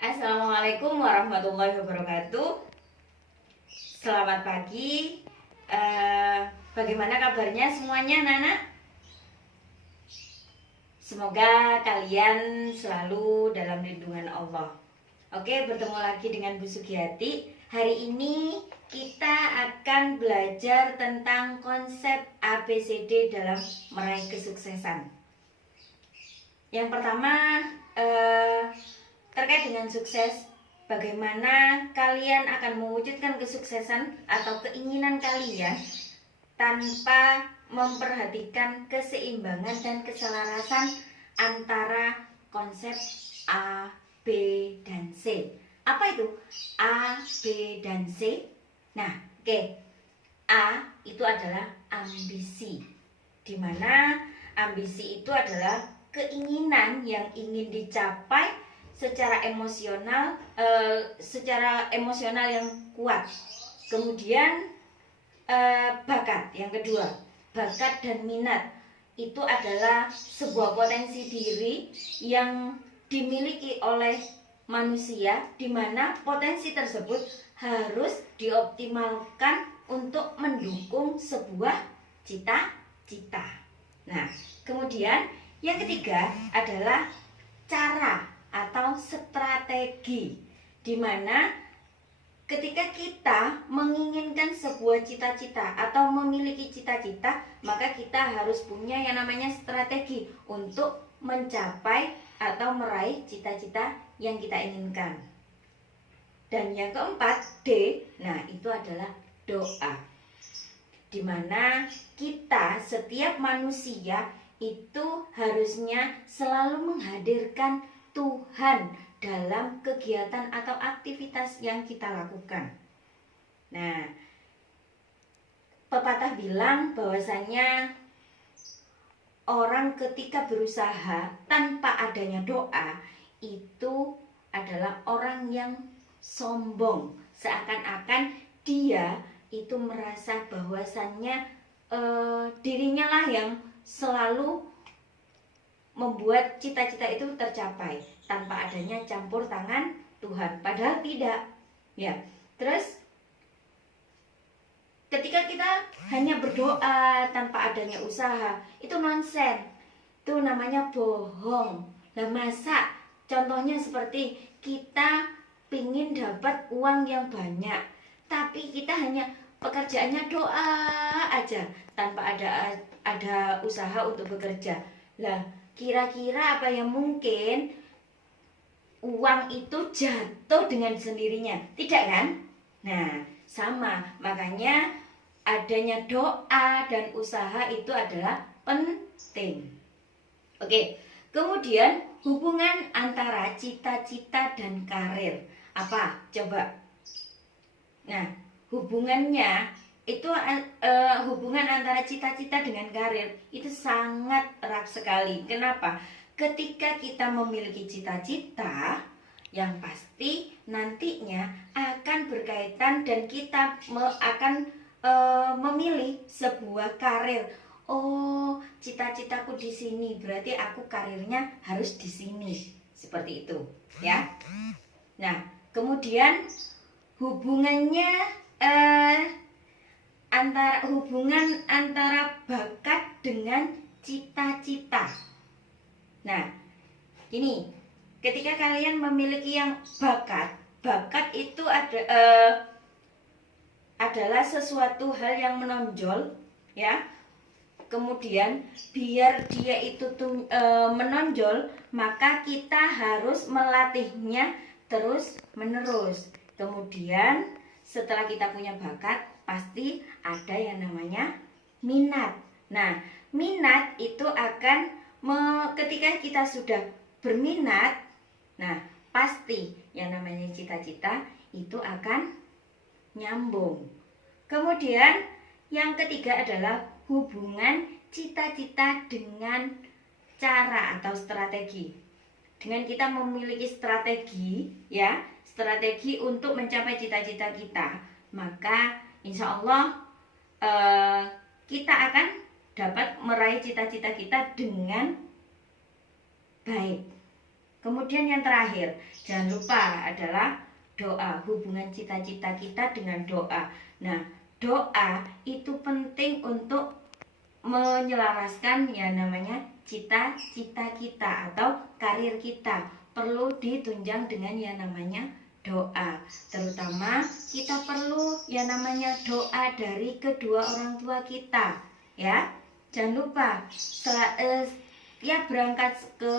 Assalamualaikum warahmatullahi wabarakatuh. Selamat pagi. Bagaimana kabarnya semuanya, Nana? Semoga kalian selalu dalam lindungan Allah. Oke, bertemu lagi dengan Bu Sugiyati. Hari ini kita akan belajar tentang konsep ABCD dalam meraih kesuksesan. Yang pertama, terkait dengan sukses, bagaimana kalian akan mewujudkan kesuksesan atau keinginan kalian tanpa memperhatikan keseimbangan dan keselarasan antara konsep A, B, dan C. Apa itu A, B, dan C? Nah, oke. A itu adalah ambisi, di mana ambisi itu adalah keinginan yang ingin dicapai secara emosional yang kuat. Kemudian bakat yang kedua, bakat dan minat itu adalah sebuah potensi diri yang dimiliki oleh manusia, di mana potensi tersebut harus dioptimalkan untuk mendukung sebuah cita-cita. Nah, kemudian yang ketiga adalah cara atau strategi, di mana ketika kita menginginkan sebuah cita-cita atau memiliki cita-cita, maka kita harus punya yang namanya strategi untuk mencapai atau meraih cita-cita yang kita inginkan. Dan yang keempat, D, nah itu adalah doa, di mana kita setiap manusia itu harusnya selalu menghadirkan Tuhan dalam kegiatan atau aktivitas yang kita lakukan. Nah, pepatah bilang bahwasanya orang ketika berusaha tanpa adanya doa itu adalah orang yang sombong, seakan-akan dia itu merasa bahwasannya dirinya lah yang selalu membuat cita-cita itu tercapai tanpa adanya campur tangan Tuhan, padahal tidak. Ya, terus ketika kita hanya berdoa tanpa adanya usaha, itu nonsen, itu namanya bohong. Nah, masa contohnya seperti kita pingin dapat uang yang banyak, tapi kita hanya pekerjaannya doa aja tanpa ada usaha untuk bekerja. Lah, kira-kira apa yang mungkin uang itu jatuh dengan sendirinya? Tidak kan? Nah, sama. Makanya adanya doa dan usaha itu adalah penting. Oke, kemudian hubungan antara cita-cita dan karir. Apa? Coba. Nah, hubungannya itu hubungan antara cita-cita dengan karir itu sangat erat sekali. Kenapa? Ketika kita memiliki cita-cita, yang pasti nantinya akan berkaitan dan kita akan memilih sebuah karir. Oh, cita-citaku di sini, berarti aku karirnya harus di sini. Seperti itu, ya. Nah, kemudian hubungannya hubungan antara bakat dengan cita-cita. Nah, ini ketika kalian memiliki yang bakat itu adalah sesuatu hal yang menonjol, ya. Kemudian biar dia itu menonjol, maka kita harus melatihnya terus menerus. Kemudian setelah kita punya bakat, pasti ada yang namanya minat. Nah, minat itu akan ketika kita sudah berminat, nah pasti yang namanya cita-cita itu akan nyambung. Kemudian yang ketiga adalah hubungan cita-cita dengan cara atau strategi. Dengan kita memiliki strategi, ya, strategi untuk mencapai cita-cita kita, maka insya Allah kita akan dapat meraih cita-cita kita dengan baik. Kemudian yang terakhir, jangan lupa adalah doa, hubungan cita-cita kita dengan doa. Nah, doa itu penting untuk menyelaraskan ya namanya cita-cita kita atau karir kita. Perlu ditunjang dengan yang namanya doa. Terutama kita perlu yang namanya doa dari kedua orang tua kita, ya. Jangan lupa ya berangkat ke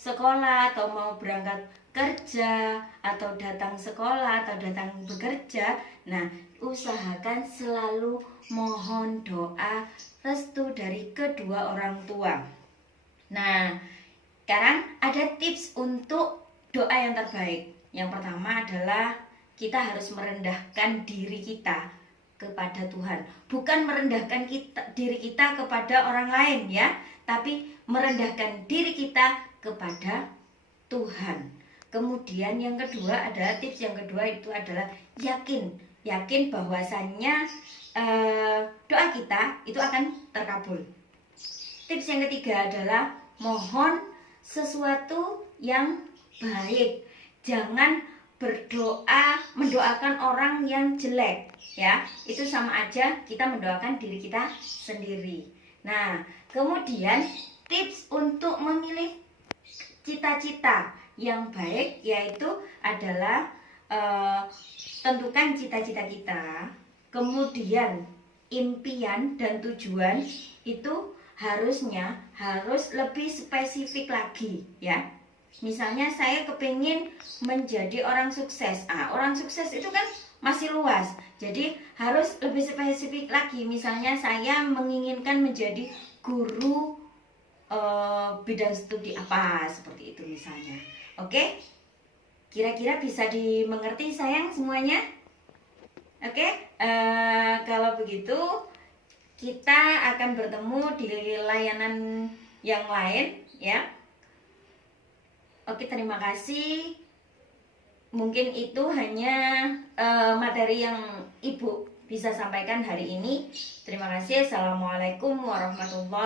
sekolah atau mau berangkat kerja atau datang sekolah atau datang bekerja, nah usahakan selalu mohon doa restu dari kedua orang tua. Nah, sekarang ada tips untuk doa yang terbaik. Yang pertama adalah kita harus merendahkan diri kita kepada Tuhan, bukan merendahkan diri kita kepada orang lain ya, tapi merendahkan diri kita kepada Tuhan. Kemudian yang kedua adalah tips yang kedua itu adalah yakin bahwasannya doa kita itu akan terkabul. Tips yang ketiga adalah mohon sesuatu yang baik. Jangan mendoakan orang yang jelek ya, itu sama aja kita mendoakan diri kita sendiri. Nah, kemudian tips untuk memilih cita-cita yang baik yaitu adalah tentukan cita-cita kita, kemudian impian dan tujuan itu harus lebih spesifik lagi ya. Misalnya saya kepingin menjadi orang sukses. Orang sukses itu kan masih luas. Jadi harus lebih spesifik lagi. Misalnya saya menginginkan menjadi guru bidang studi apa, seperti itu misalnya. Oke? Kira-kira bisa dimengerti sayang semuanya? Oke? Kalau begitu kita akan bertemu di layanan yang lain ya. Oke, terima kasih. Mungkin itu hanya materi yang Ibu bisa sampaikan hari ini. Terima kasih. Assalamualaikum warahmatullahi wabarakatuh.